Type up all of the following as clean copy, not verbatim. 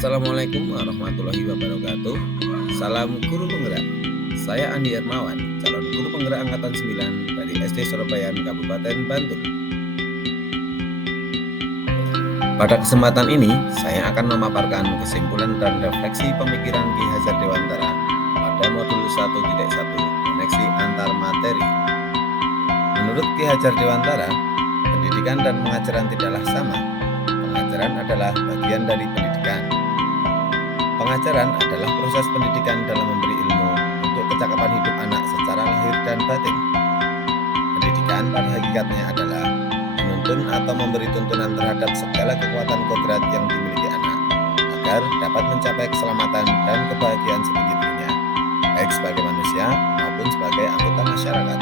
Assalamualaikum warahmatullahi wabarakatuh. Salam guru penggerak. Saya Andi Hermawan, calon guru penggerak angkatan 9 dari SD Surabaya Kabupaten Bantul. Pada kesempatan ini, saya akan memaparkan kesimpulan dan refleksi pemikiran Ki Hajar Dewantara pada modul 1.1 koneksi antar materi. Menurut Ki Hajar Dewantara, pendidikan dan pengajaran tidaklah sama. Pengajaran adalah bagian dari pendidikan. Pengajaran adalah proses pendidikan dalam memberi ilmu untuk kecakapan hidup anak secara lahir dan batin. Pendidikan pada hakikatnya adalah menuntun atau memberi tuntunan terhadap segala kekuatan kodrat yang dimiliki anak, agar dapat mencapai keselamatan dan kebahagiaan setinggi-tingginya, baik sebagai manusia maupun sebagai anggota masyarakat.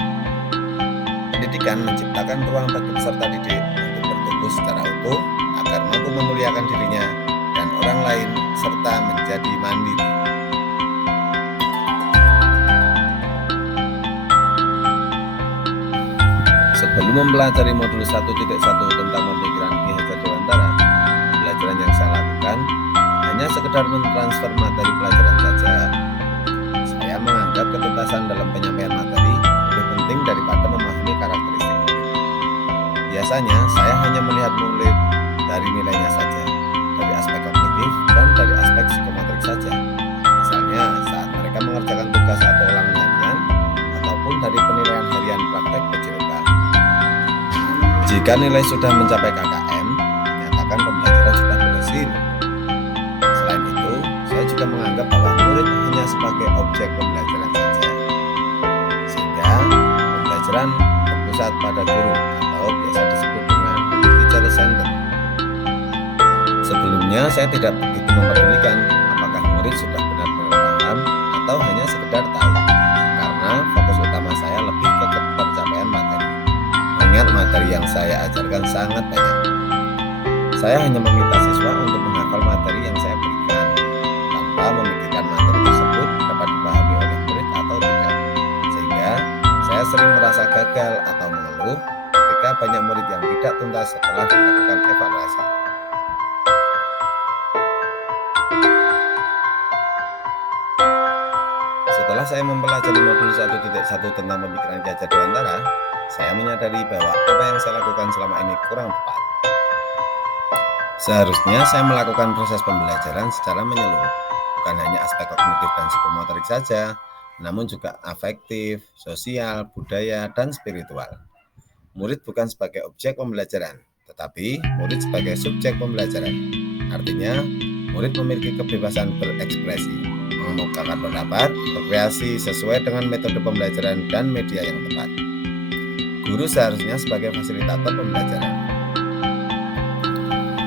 Pendidikan menciptakan ruang bagi peserta didik untuk bertumbuh secara utuh, agar mampu memuliakan dirinya dan orang lain, serta menjadi mandiri. Sebelum mempelajari modul 1.1 tentang pemikiran Ki Hajar Dewantara, pembelajaran yang saya lakukan hanya sekedar mentransfer materi pelajaran saja. Saya menganggap ketuntasan dalam penyampaian materi lebih penting daripada memahami karakteristik murid. Biasanya saya hanya melihat murid dari nilainya saja, dari aspek kognitif dan dari aspek psikometrik saja. Misalnya saat mereka mengerjakan tugas atau ulangan harian, ataupun dari penilaian harian praktek PJOK. Jika nilai sudah mencapai KKM, menyatakan pembelajaran sudah berhasil. Selain itu, saya juga menganggap bahwa murid hanya sebagai objek pembelajaran saja, sehingga pembelajaran berpusat pada guru atau biasa disebut dengan teacher center. Sebelumnya saya tidak begitu mempedulikan apakah murid sudah benar-benar paham atau hanya sekedar tahu, karena fokus utama saya lebih ke pencapaian materi. Mengingat materi yang saya ajarkan sangat banyak, saya hanya meminta siswa untuk menghafal materi yang saya berikan, tanpa memikirkan materi tersebut dapat dipahami oleh murid atau tidak. Sehingga saya sering merasa gagal atau mengeluh ketika banyak murid yang tidak tuntas setelah dilakukan evaluasi. Setelah saya mempelajari modul 1.1 tentang pemikiran Ki Hajar Dewantara, saya menyadari bahwa apa yang saya lakukan selama ini kurang tepat. Seharusnya saya melakukan proses pembelajaran secara menyeluruh, bukan hanya aspek kognitif dan psikomotorik saja, namun juga afektif, sosial, budaya, dan spiritual. Murid bukan sebagai objek pembelajaran, tetapi murid sebagai subjek pembelajaran. Artinya, murid memiliki kebebasan berekspresi, mengemukakan pendapat, berkreasi sesuai dengan metode pembelajaran dan media yang tepat. Guru seharusnya sebagai fasilitator pembelajaran.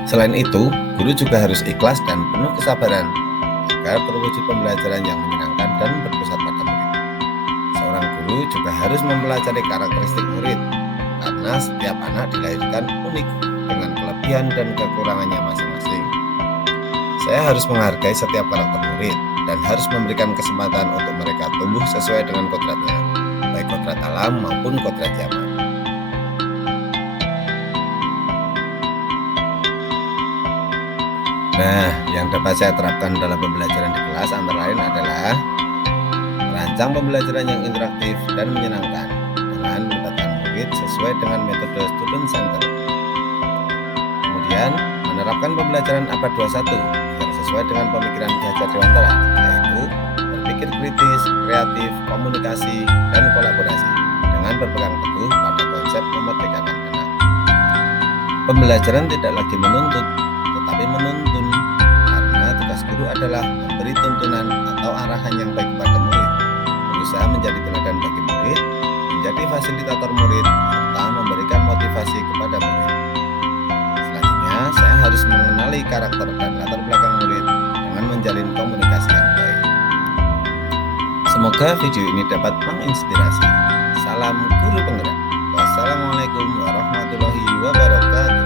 Selain itu, guru juga harus ikhlas dan penuh kesabaran agar terwujud pembelajaran yang menyenangkan dan berpusat pada murid. Seorang guru juga harus mempelajari karakteristik murid, karena setiap anak dilahirkan unik dengan kelebihan dan kekurangannya masing-masing. Saya harus menghargai setiap karakter murid dan harus memberikan kesempatan untuk mereka tumbuh sesuai dengan kodratnya, baik kodrat alam maupun kodrat zaman. Nah, yang dapat saya terapkan dalam pembelajaran di kelas antara lain adalah merancang pembelajaran yang interaktif dan menyenangkan dengan melibatkan murid sesuai dengan metode student center. Kemudian, menerapkan pembelajaran abad 21 yang sesuai dengan pemikiran Ki Hajar Dewantara, yaitu berpikir kritis, kreatif, komunikasi, dan kolaborasi dengan berpegang teguh pada konsep memerdekakan anak. Pembelajaran tidak lagi menuntut, tetapi menuntun, karena tugas guru adalah memberi tuntunan atau arahan yang baik kepada murid, berusaha menjadi teladan bagi murid, menjadi fasilitator murid, serta memberikan motivasi kepada murid. Selanjutnya, saya harus mengenali karakter dan latar belakang murid dengan menjalin komunikasi yang baik. Semoga video ini dapat menginspirasi. Salam guru penggerak. Wassalamualaikum warahmatullahi wabarakatuh.